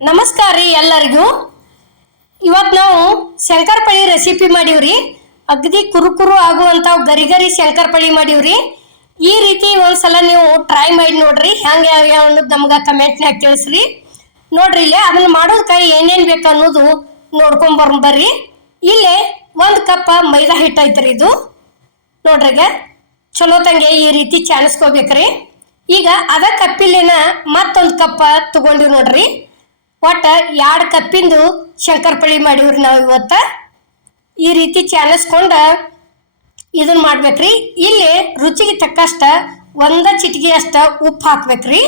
ನಮಸ್ಕಾರ ರೀ ಎಲ್ಲರಿಗೂ. ಇವತ್ತು ನಾವು ಶಂಕರಪಳಿ ರೆಸಿಪಿ ಮಾಡೀವ್ರಿ. ಅಗದಿ ಕುರುಕುರು ಆಗುವಂತ ಗರಿ ಗರಿ ಶಂಕರಪಳಿ ಮಾಡೀವ್ರಿ. ಈ ರೀತಿ ಒಂದ್ಸಲ ನೀವು ಟ್ರೈ ಮಾಡಿ ನೋಡ್ರಿ. ಹೆಂಗೆ ಯಾವ ಅನ್ನೋದು ನಮ್ಗೆ ಕಮೆಂಟ್ನಾಗ ತಿಳಿಸ್ರಿ ನೋಡ್ರಿ ಇಲ್ಲೇ ಅದನ್ನ ಮಾಡೋದಕ್ಕೆ ಏನೇನು ಬೇಕು ಅನ್ನೋದು ನೋಡ್ಕೊಂಡ್ ಬರ್ ಬರ್ರಿ. ಇಲ್ಲೇ ಒಂದು ಕಪ್ ಮೈದಾ ಹಿಟ್ಟು ಐತ್ರಿ ಇದು. ನೋಡ್ರಿ ಈಗ ಚಲೋ ತಂಗೆ ಈ ರೀತಿ ಚಾಣಿಸ್ಕೋಬೇಕ್ರಿ ಈಗ ಅದ ಕಪ್ಪಿಲ್ಲಿನ ಮತ್ತೊಂದು ಕಪ್ಪ ತಗೊಂಡಿವಿ ನೋಡ್ರಿ. ಒಟ್ಟ ಎರಡು ಕಪ್ಪಿಂದು ಶಂಕರಪಳಿ ಮಾಡೀವ್ರಿ ನಾವು ಇವತ್ತ. ಈ ರೀತಿ ಚಾಲಿಸ್ಕೊಂಡು ಇದನ್ನ ಮಾಡ್ಬೇಕ್ರಿ. ಇಲ್ಲಿ ರುಚಿಗೆ ತಕ್ಕಷ್ಟ ಒಂದ ಚಿಟಿಕೆ ಅಷ್ಟ ಉಪ್ಪು ಹಾಕ್ಬೇಕ್ರಿ.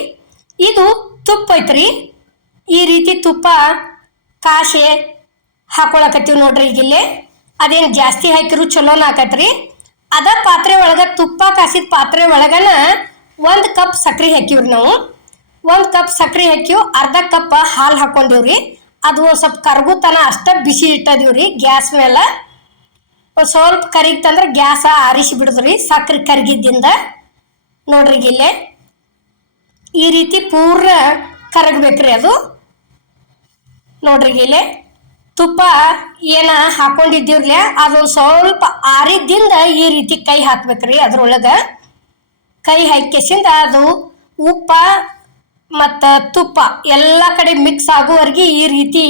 ಇದು ತುಪ್ಪ ಐತ್ರಿ. ಈ ರೀತಿ ತುಪ್ಪ ಕಾಶೆ ಹಾಕೊಳಕತ್ತೀವಿ ನೋಡ್ರಿ ಈಗ ಇಲ್ಲಿ. ಅದೇನು ಜಾಸ್ತಿ ಹಾಕಿರು ಚಲೋನ ಹಾಕತ್ರಿ ಅದ ಪಾತ್ರೆ ಒಳಗ ತುಪ್ಪ ಕಾಸಿದ ಪಾತ್ರೆ ಒಳಗನ ಒಂದು ಕಪ್ ಸಕ್ಕರೆ ಹಾಕಿವ್ರಿ ನಾವು. ಒಂದು ಕಪ್ ಸಕ್ರೆ ಹಾಕಿ ಅರ್ಧ ಕಪ್ ಹಾಲು ಹಾಕೊಂಡಿವ್ರಿ. ಅದು ಸ್ವಲ್ಪ ಕರ್ಗುತನ ಅಷ್ಟ ಬಿಸಿ ಇಟ್ಟದಿವ್ರಿ ಗ್ಯಾಸ್ ಮೇಲೆ. ಸ್ವಲ್ಪ ಕರಿಗಿತಂದ್ರೆ ಗ್ಯಾಸ ಆರಿಸಿ ಬಿಡುದ್ರಿ ಸಕ್ರೆ ಕರಗಿದ್ದಿಂದ. ನೋಡ್ರಿ ಇಲ್ಲಿ ಈ ರೀತಿ ಪೂರ್ಣ ಕರಗಬೇಕ್ರಿ ಅದು. ನೋಡ್ರಿ ಇಲ್ಲೇ ತುಪ್ಪ ಏನ ಹಾಕೊಂಡಿದ್ದೀವ್ರಲ್ಲ ಅದು ಸ್ವಲ್ಪ ಆರಿದ್ದಿಂದ ಈ ರೀತಿ ಕೈ ಹಾಕ್ಬೇಕ್ರಿ ಅದ್ರೊಳಗ. ಕೈ ಹಾಕಿಸಿಂದ ಅದು ಉಪ್ಪ ಮತ್ತು ತುಪ್ಪ ಎಲ್ಲ ಕಡೆ ಮಿಕ್ಸ್ ಆಗುವವರೆಗೆ ಈ ರೀತಿ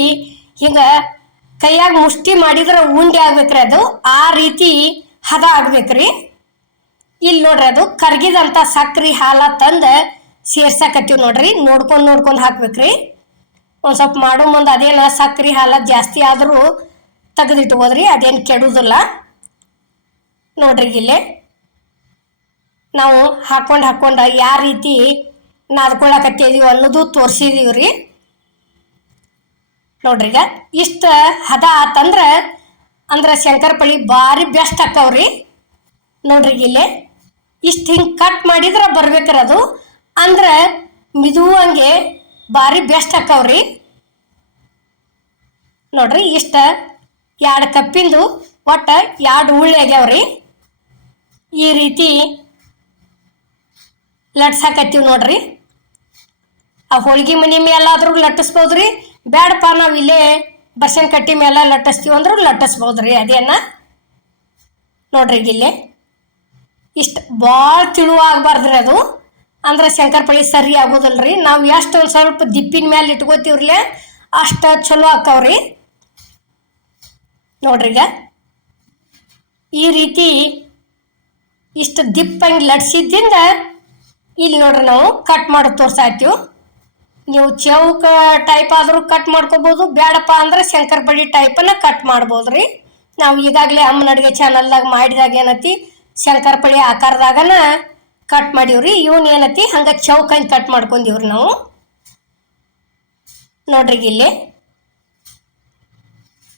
ಹಿಂಗ ಕೈಯಾಗ ಮುಷ್ಟಿ ಮಾಡಿದ್ರೆ ಉಂಡೆ ಆಗ್ಬೇಕ್ರಿ ಅದು. ಆ ರೀತಿ ಹದ ಆಗ್ಬೇಕ್ರಿ. ಇಲ್ಲಿ ನೋಡ್ರಿ ಅದು ಕರ್ಗಿದಂತ ಸಕ್ರಿ ಹಾಲ ತಂದ ಸೇರ್ಸಕತ್ತೀವಿ ನೋಡ್ರಿ. ನೋಡ್ಕೊಂಡ್ ನೋಡ್ಕೊಂಡ್ ಹಾಕ್ಬೇಕ್ರಿ. ಒಂದ್ ಸ್ವಲ್ಪ ಮಾಡೋ ಮುಂದೆ ಅದೇನ ಸಕ್ರಿ ಹಾಲ ಜಾಸ್ತಿ ಆದ್ರೂ ತೆಗೆದಿಟ್ಕೋದ್ರಿ ಅದೇನು ಕೆಡುದಿಲ್ಲ. ನೋಡ್ರಿ ಇಲ್ಲಿ. ನಾವು ಹಾಕೊಂಡು ಹಾಕೊಂಡ ಯಾವ ರೀತಿ ನಾದ್ಕೊಳಕತ್ತಿದೀವಿ ಅನ್ನೋದು ತೋರಿಸಿದೀವಿ ರೀ ನೋಡ್ರಿ ಈಗ ಇಷ್ಟ ಹದ ಆತಂದ್ರ ಅಂದ್ರೆ ಶಂಕರಪಳಿ ಭಾರಿ ಬೆಸ್ಟ್ ಆಕ್ಕವ್ರಿ ನೋಡ್ರಿ ಇಲ್ಲೇ ಇಷ್ಟ ಹಿಂಗೆ ಕಟ್ ಮಾಡಿದ್ರೆ ಬರ್ಬೇಕ್ರಿ ಅದು. ಅಂದ್ರೆ ಮಿದುವಂಗೆ ಭಾರಿ ಬೆಸ್ಟ್ ಆಕ್ಕವ್ರಿ ನೋಡ್ರಿ ಇಷ್ಟ ಎರಡು ಕಪ್ಪಿಂದು ಒಟ್ಟು ಎರಡು ಉಳ್ಳಿ ಆಗ್ಯಾವ್ರಿ. ಈ ರೀತಿ ಲಟ್ಸಾಕತ್ತೀವಿ ನೋಡ್ರಿ. ಆ ಹೋಳ್ಗಿ ಮನಿ ಮೇಲಾದ್ರೂ ಲಟ್ಟಿಸ್ಬೋದ್ರಿ? ಬೇಡಪ್ಪ ನಾವು ಇಲ್ಲೇ ಬರ್ಸನ್ ಕಟ್ಟಿ ಮೇಲೆ ಲಟ್ಟಿಸ್ತೀವಿ ಅಂದ್ರೂ ಲಟ್ಟಿಸ್ಬೋದ್ರಿ ಅದೇನ? ನೋಡ್ರಿ ಇಲ್ಲೇ. ಇಷ್ಟು ಭಾಳ ತಿಳುವಾಗಬಾರ್ದ್ರಿ ಅದು. ಅಂದ್ರೆ ಶಂಕರಪಳಿ ಸರಿ ಆಗೋದಲ್ರಿ. ನಾವು ಎಷ್ಟು ಒಂದು ಸ್ವಲ್ಪ ದಿಪ್ಪಿನ ಮೇಲೆ ಇಟ್ಕೋತೀವ್ರಲ್ಲೇ, ಅಷ್ಟು ಚಲೋ ಆಕ್ಕವ್ರಿ ನೋಡ್ರಿ ಈಗ. ಈ ರೀತಿ ಇಷ್ಟು ದಿಪ್ಪಂಗೆ ಲಟ್ಸಿದ್ದಿಂದ, ಇಲ್ಲಿ ನೋಡ್ರಿ ನಾವು ಕಟ್ ಮಾಡಿ ತೋರ್ಸಾತೀವಿ ನೀವು ಚೌಕ ಟೈಪ್ ಆದರೂ ಕಟ್ ಮಾಡ್ಕೋಬೋದು. ಬೇಡಪ್ಪ ಅಂದ್ರೆ ಶಂಕರ್ಪಡಿ ಟೈಪನ್ನು ಕಟ್ ಮಾಡ್ಬೋದು ರೀ ನಾವು ಈಗಾಗಲೇ ಅಮ್ಮನ ಅಡುಗೆ ಚಾನಲ್ದಾಗ ಮಾಡಿದಾಗ ಏನತಿ? ಶಂಕರಪಳಿ ಆಕಾರದಾಗನ ಕಟ್ ಮಾಡೀವ್ರಿ. ಇವನ್ ಏನತಿ? ಹಂಗೆ ಚೌಕಂಗೆ ಕಟ್ ಮಾಡ್ಕೊಂಡಿವ್ರಿ ನಾವು. ನೋಡ್ರಿ ಇಲ್ಲಿ.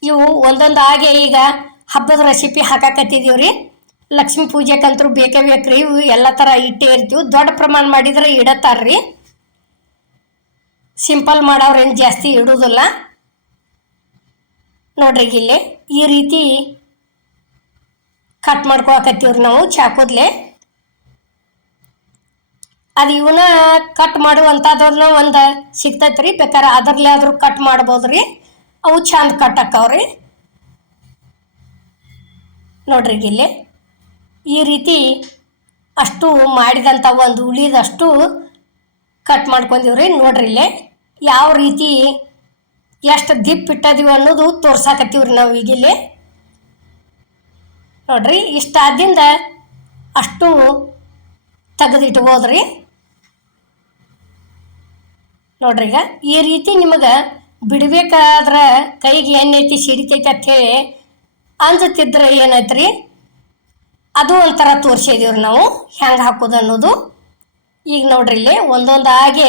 ಇವು ಒಂದೊಂದು ಹಾಗೆ ಈಗ ಹಬ್ಬದ ರೆಸಿಪಿ ಹಾಕಾಕತ್ತಿದೀವ್ರಿ. ಲಕ್ಷ್ಮೀ ಪೂಜೆಕಂತೂ ಬೇಕೇ ಬೇಕ್ರಿ. ಇವು ಎಲ್ಲ ಥರ ಇಟ್ಟೇ ಇರ್ತೀವಿ. ದೊಡ್ಡ ಪ್ರಮಾಣ ಮಾಡಿದ್ರೆ ಇಡತ್ತಾರ್ರಿ ಸಿಂಪಲ್ ಮಾಡೋರೇನು ಜಾಸ್ತಿ ಇಡೋದಿಲ್ಲ. ನೋಡ್ರಿ ಇಲ್ಲಿ ಈ ರೀತಿ ಕಟ್ ಮಾಡ್ಕೊಳಕತ್ತೀವ್ರಿ ನಾವು ಚಾಕುದ್ಲೆ. ಅದು ಇವನ್ನ ಕಟ್ ಮಾಡುವಂಥದ್ರನ್ನ ಒಂದು ಸಿಗ್ತೈತ್ರಿ ಬೇಕಾದ್ರೆ ಅದರಲ್ಲೇ ಆದರೂ ಕಟ್ ಮಾಡ್ಬೋದು ರೀ ಅವು ಚಂದ ಕಟ್ ಆಕ್ಕವ್ರಿ. ನೋಡ್ರಿ ಇಲ್ಲಿ ಈ ರೀತಿ ಅಷ್ಟು ಮಾಡಿದಂಥ ಒಂದು ಉಳಿದಷ್ಟು ಕಟ್ ಮಾಡ್ಕೊಂಡಿವ್ರಿ. ನೋಡ್ರಿ ಇಲ್ಲೇ ಯಾವ ರೀತಿ ಎಷ್ಟು ದಿಪ್ ಇಟ್ಟದೀವಿ ಅನ್ನೋದು ತೋರ್ಸಾಕತ್ತೀವ್ರಿ ನಾವು ಈಗ ಇಲ್ಲಿ. ನೋಡ್ರಿ ಇಷ್ಟಾದಿಂದ ಅಷ್ಟು ತೆಗೆದಿಟ್ಬೋದ್ರಿ. ನೋಡ್ರಿ ಈಗ, ಈ ರೀತಿ ನಿಮಗೆ ಬಿಡಬೇಕಾದ್ರೆ ಕೈಗೆ ಏನೈತಿ ಸಿಡಿತೈತಿ ಅಂತ ಹೇಳಿ ಅಂಜತಿದ್ರೆ ರೀ ಅದು ಒಂಥರ ತೋರಿಸಿದೀವ್ರಿ ನಾವು, ಹೆಂಗೆ ಹಾಕೋದು ಅನ್ನೋದು. ಈಗ ನೋಡ್ರಿ ಇಲ್ಲಿ ಒಂದೊಂದು ಹಾಗೆ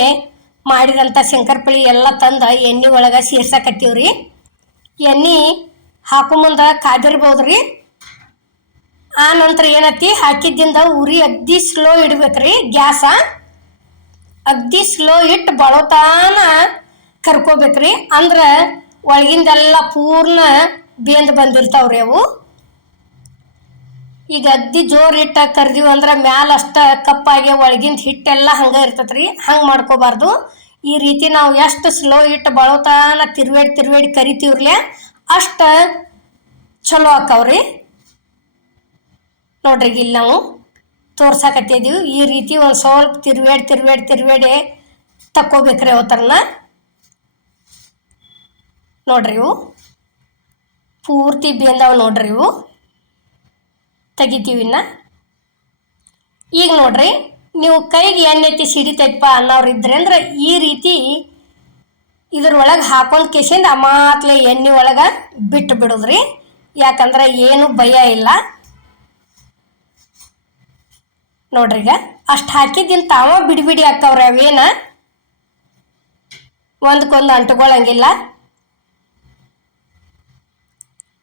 ಮಾಡಿದಂಥ ಶಂಕರಪಳಿ ಎಲ್ಲ ತಂದು ಎಣ್ಣೆ ಒಳಗೆ ಸೇರ್ಸಕತ್ತೀವ್ರಿ. ಎಣ್ಣೆ ಹಾಕೋ ಮುಂದೆ ಕಾದಿರ್ಬೋದ್ರಿ. ಆ ನಂತರ ಏನತ್ತಿ? ಹಾಕಿದ್ದಿಂದ ಉರಿ ಅಗ್ದಿ ಸ್ಲೋ ಇಡ್ಬೇಕ್ರಿ ಗ್ಯಾಸ. ಅಗ್ದಿ ಸ್ಲೋ ಇಟ್ಟು ಬಳೋತಾನ ಕರ್ಕೋಬೇಕ್ರಿ. ಅಂದ್ರೆ ಒಳಗಿಂದೆಲ್ಲ ಪೂರ್ಣ ಬೇಂದ್ ಬಂದಿರ್ತಾವ್ರಿ ಅವು. ಈಗ ಅಗ್ದಿ ಜೋರ್ ಕರ್ದೀವಿ ಅಂದ್ರೆ ಮ್ಯಾಲ ಅಷ್ಟ ಕಪ್ಪಾಗಿ ಒಳಗಿಂದ ಹಿಟ್ಟೆಲ್ಲ ಹಂಗ ಇರ್ತತ್ರಿ, ಹಂಗೆ ಮಾಡ್ಕೋಬಾರ್ದು. ಈ ರೀತಿ ನಾವು ಎಷ್ಟು ಸ್ಲೋ ಇಟ್ಟು ಬಳೋತಾನ ತಿರ್ವೇಡಿ ತಿರ್ವೇಡಿ ಕರಿತೀವ್ರಲೆ ಅಷ್ಟ ಚಲೋ ಆಕವ್ರಿ ನೋಡ್ರಿ ಇಲ್ಲಿ ನಾವು ತೋರ್ಸಾಕತ್ತಿದೀವಿ, ಈ ರೀತಿ ಒಂದು ಸ್ವಲ್ಪ ತಿರ್ವೇಡಿ ತಿರ್ವೇಡಿ ತಿರ್ವೇಡಿ ತಕ್ಕೋಬೇಕ್ರಿ ಅವತ್ತರನ್ನ ನೋಡ್ರಿ ಇವು ಪೂರ್ತಿ ಬೇಂದಾವ ನೋಡ್ರಿ ಇವು. ತೆಗಿತೀವಿ ಇನ್ನ. ಈಗ ನೋಡ್ರಿ, ನೀವು ಕೈಗೆ ಎಣ್ಣೆ ಎತ್ತಿ ಸಿಡಿತೈತಪ್ಪ ಅನ್ನೋರು ಇದ್ರೆ ಅಂದ್ರೆ ಈ ರೀತಿ ಇದ್ರೊಳಗೆ ಹಾಕೊಂಡು ಕೇಸಿಂದ ಮಾತ್ಲೆ ಎಣ್ಣೆ ಒಳಗೆ ಬಿಟ್ಟು ಬಿಡೋದ್ರಿ. ಯಾಕಂದ್ರೆ ಏನು ಭಯ ಇಲ್ಲ. ನೋಡ್ರಿ ಈಗ, ಅಷ್ಟು ಹಾಕಿದ್ದಿನ ತಾವ ಬಿಡಿ ಬಿಡಿ ಹಾಕವ್ರಿ ಅವೇನ. ಒಂದಕ್ಕೊಂದು ಅಂಟುಗೊಳಂಗಿಲ್ಲ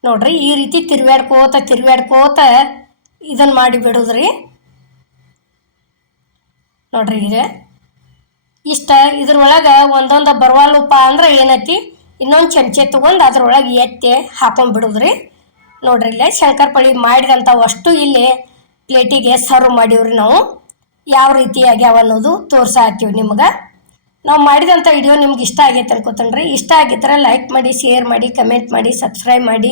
ನೋಡ್ರಿ, ಈ ರೀತಿ ತಿರ್ವ್ಯಾಡ್ಕೋತ ತಿರ್ವ್ಯಾಡ್ಕೋತ ಇದನ್ನ ಮಾಡಿ ಬಿಡೋದ್ರಿ. ನೋಡ್ರಿ ಇದೆ ಇಷ್ಟ, ಇದ್ರೊಳಗೆ ಒಂದೊಂದು ಬರವಾಲುಪ್ಪ ಅಂದ್ರೆ ಏನೈತಿ? ಇನ್ನೊಂದು ಚಮಚೆ ತೊಗೊಂಡು ಅದ್ರೊಳಗೆ ಎತ್ತಿ ಹಾಕೊಂಡ್ಬಿಡುದ್ರಿ ನೋಡ್ರಿ ಇಲ್ಲೇ ಶಂಕರಪಳಿ ಮಾಡಿದಂಥವು ಅಷ್ಟು ಇಲ್ಲಿ ಪ್ಲೇಟಿಗೆ ಸರ್ವ್ ಮಾಡೀವ್ರಿ ನಾವು. ಯಾವ ರೀತಿ ಆಗ್ಯಾವ ಅನ್ನೋದು ಹಾಕ್ತೀವಿ ನಿಮ್ಗೆ. ನಾವು ಮಾಡಿದಂಥ ವಿಡಿಯೋ ನಿಮ್ಗೆ ಇಷ್ಟ ಆಗೈತೆ ಅನ್ಕೋತೇನೆ ಇಷ್ಟ ಆಗಿದ್ರೆ ಲೈಕ್ ಮಾಡಿ ಶೇರ್ ಮಾಡಿ ಕಮೆಂಟ್ ಮಾಡಿ ಸಬ್ಸ್ಕ್ರೈಬ್ ಮಾಡಿ.